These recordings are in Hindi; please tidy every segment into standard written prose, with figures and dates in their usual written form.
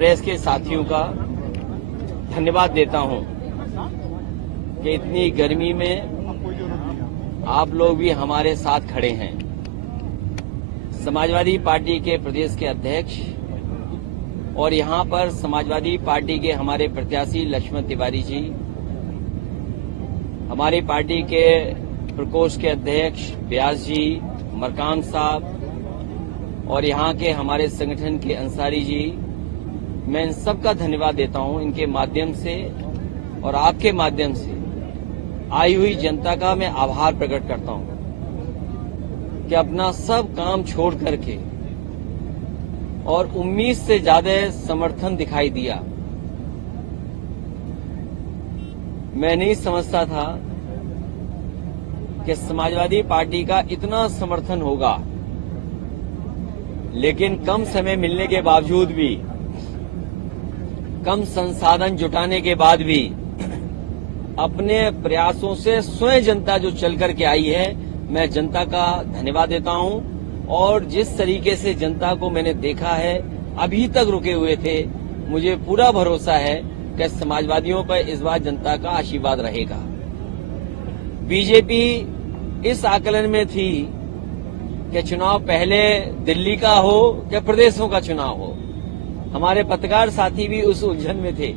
प्रेस के साथियों का धन्यवाद देता हूं कि इतनी गर्मी में आप लोग भी हमारे साथ खड़े हैं। समाजवादी पार्टी के प्रदेश के अध्यक्ष और यहां पर समाजवादी पार्टी के हमारे प्रत्याशी लक्ष्मण तिवारी जी, हमारी पार्टी के प्रकोष्ठ के अध्यक्ष व्यास जी, मरकाम साहब और यहां के हमारे संगठन के अंसारी जी, मैं इन सबका धन्यवाद देता हूं। इनके माध्यम से और आपके माध्यम से आई हुई जनता का मैं आभार प्रकट करता हूं कि अपना सब काम छोड़ करके और उम्मीद से ज्यादा समर्थन दिखाई दिया। मैं नहीं समझता था कि समाजवादी पार्टी का इतना समर्थन होगा, लेकिन कम समय मिलने के बावजूद भी, कम संसाधन जुटाने के बाद भी अपने प्रयासों से स्वयं जनता जो चल करके आई है, मैं जनता का धन्यवाद देता हूं। और जिस तरीके से जनता को मैंने देखा है, अभी तक रुके हुए थे, मुझे पूरा भरोसा है कि समाजवादियों पर इस बार जनता का आशीर्वाद रहेगा। बीजेपी इस आकलन में थी कि चुनाव पहले दिल्ली का हो या प्रदेशों का चुनाव हो। हमारे पत्रकार साथी भी उस उलझन में थे,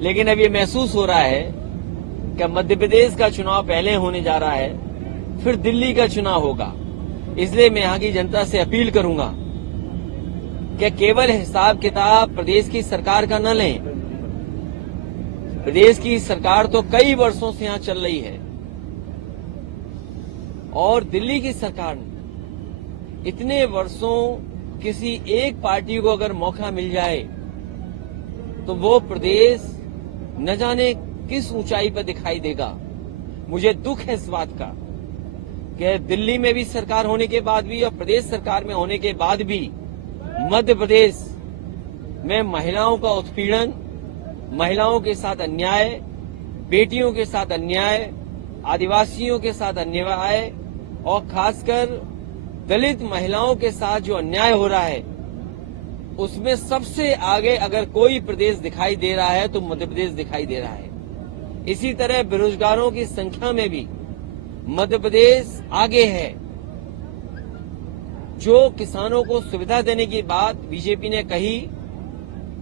लेकिन अब ये महसूस हो रहा है कि मध्य प्रदेश का चुनाव पहले होने जा रहा है, फिर दिल्ली का चुनाव होगा। इसलिए मैं यहां की जनता से अपील करूंगा कि केवल हिसाब किताब प्रदेश की सरकार का न लें। प्रदेश की सरकार तो कई वर्षों से यहां चल रही है और दिल्ली की सरकार ने इतने वर्षों किसी एक पार्टी को अगर मौका मिल जाए तो वो प्रदेश न जाने किस ऊंचाई पर दिखाई देगा। मुझे दुख है इस बात का कि दिल्ली में भी सरकार होने के बाद भी और प्रदेश सरकार में होने के बाद भी मध्य प्रदेश में महिलाओं का उत्पीड़न, महिलाओं के साथ अन्याय, बेटियों के साथ अन्याय, आदिवासियों के साथ अन्याय और खासकर दलित महिलाओं के साथ जो अन्याय हो रहा है, उसमें सबसे आगे अगर कोई प्रदेश दिखाई दे रहा है तो मध्य प्रदेश दिखाई दे रहा है। इसी तरह बेरोजगारों की संख्या में भी मध्य प्रदेश आगे है। जो किसानों को सुविधा देने की बात बीजेपी ने कही,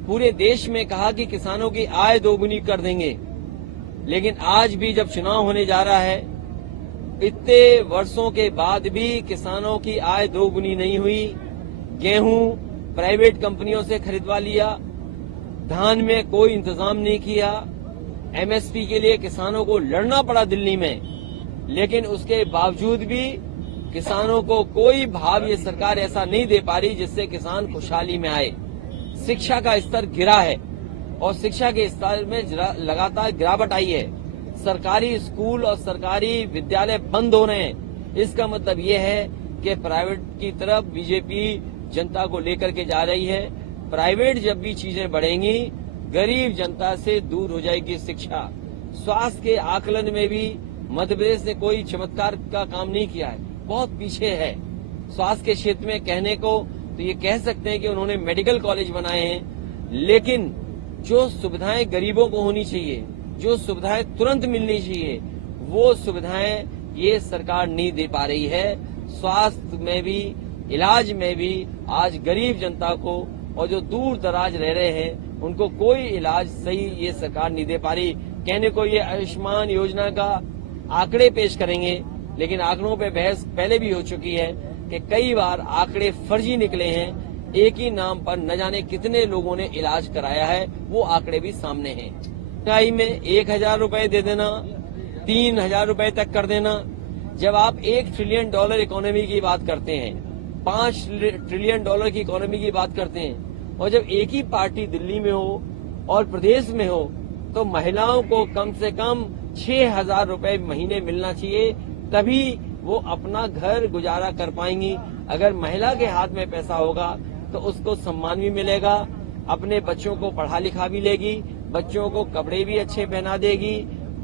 पूरे देश में कहा कि किसानों की आय दोगुनी कर देंगे, लेकिन आज भी जब चुनाव होने जा रहा है, इतने वर्षों के बाद भी किसानों की आय दोगुनी नहीं हुई। गेहूं प्राइवेट कंपनियों से खरीदवा लिया, धान में कोई इंतजाम नहीं किया, एमएसपी के लिए किसानों को लड़ना पड़ा दिल्ली में, लेकिन उसके बावजूद भी किसानों को कोई भाव ये सरकार ऐसा नहीं दे पा रही जिससे किसान खुशहाली में आए। शिक्षा का स्तर गिरा है और शिक्षा के स्तर में लगातार गिरावट आई है। सरकारी स्कूल और सरकारी विद्यालय बंद हो रहे हैं। इसका मतलब ये है कि प्राइवेट की तरफ बीजेपी जनता को लेकर के जा रही है। प्राइवेट जब भी चीजें बढ़ेंगी, गरीब जनता से दूर हो जाएगी शिक्षा। स्वास्थ्य के आकलन में भी मध्य प्रदेश ने कोई चमत्कार का काम नहीं किया है, बहुत पीछे है स्वास्थ्य के क्षेत्र में। कहने को तो ये कह सकते हैं कि उन्होंने मेडिकल कॉलेज बनाए हैं, लेकिन जो सुविधाएं गरीबों को होनी चाहिए, जो सुविधाएं तुरंत मिलनी चाहिए, वो सुविधाएं ये सरकार नहीं दे पा रही है। स्वास्थ्य में भी, इलाज में भी आज गरीब जनता को और जो दूर दराज रह रहे हैं उनको कोई इलाज सही ये सरकार नहीं दे पा रही। कहने को ये आयुष्मान योजना का आंकड़े पेश करेंगे, लेकिन आंकड़ों पे बहस पहले भी हो चुकी है कि कई बार आंकड़े फर्जी निकले हैं। एक ही नाम पर न जाने कितने लोगों ने इलाज कराया है, वो आंकड़े भी सामने हैं। महंगाई में 1,000 रुपए दे देना, 3,000 रुपए तक कर देना। जब आप $1 ट्रिलियन इकोनॉमी की बात करते हैं, $5 ट्रिलियन की इकोनॉमी की बात करते हैं, और जब एक ही पार्टी दिल्ली में हो और प्रदेश में हो, तो महिलाओं को कम से कम 6,000 रुपए महीने मिलना चाहिए, तभी वो अपना घर गुजारा कर पाएंगी। अगर महिला के हाथ में पैसा होगा तो उसको सम्मान भी मिलेगा, अपने बच्चों को पढ़ा लिखा भी लेगी, बच्चों को कपड़े भी अच्छे पहना देगी,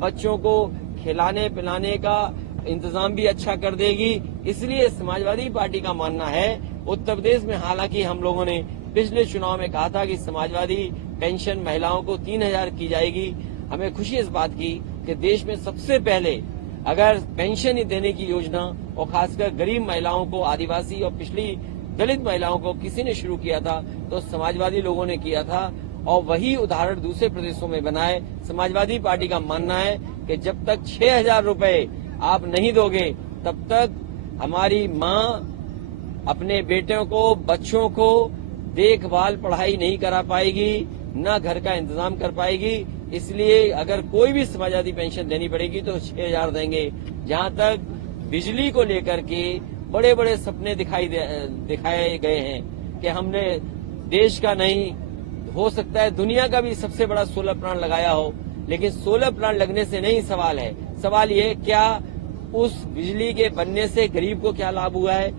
बच्चों को खिलाने पिलाने का इंतजाम भी अच्छा कर देगी। इसलिए समाजवादी पार्टी का मानना है, उत्तर प्रदेश में हालांकि हम लोगों ने पिछले चुनाव में कहा था कि समाजवादी पेंशन महिलाओं को 3,000 की जाएगी। हमें खुशी इस बात की कि देश में सबसे पहले अगर पेंशन ही देने की योजना और खासकर गरीब महिलाओं को, आदिवासी और पिछड़ी दलित महिलाओं को किसी ने शुरू किया था तो समाजवादी लोगों ने किया था और वही उदाहरण दूसरे प्रदेशों में बनाए। समाजवादी पार्टी का मानना है कि जब तक 6,000 रुपए आप नहीं दोगे तब तक हमारी माँ अपने बेटों को, बच्चों को देखभाल, पढ़ाई नहीं करा पाएगी, न घर का इंतजाम कर पाएगी। इसलिए अगर कोई भी समाजवादी पेंशन देनी पड़ेगी तो 6,000 देंगे। जहां तक बिजली को लेकर के बड़े बड़े सपने दिखाए गए हैं कि हमने देश का नहीं, हो सकता है दुनिया का भी सबसे बड़ा सोलर प्लांट लगाया हो, लेकिन सोलर प्लांट लगने से नहीं सवाल है। सवाल ये क्या उस बिजली के बनने से गरीब को क्या लाभ हुआ है।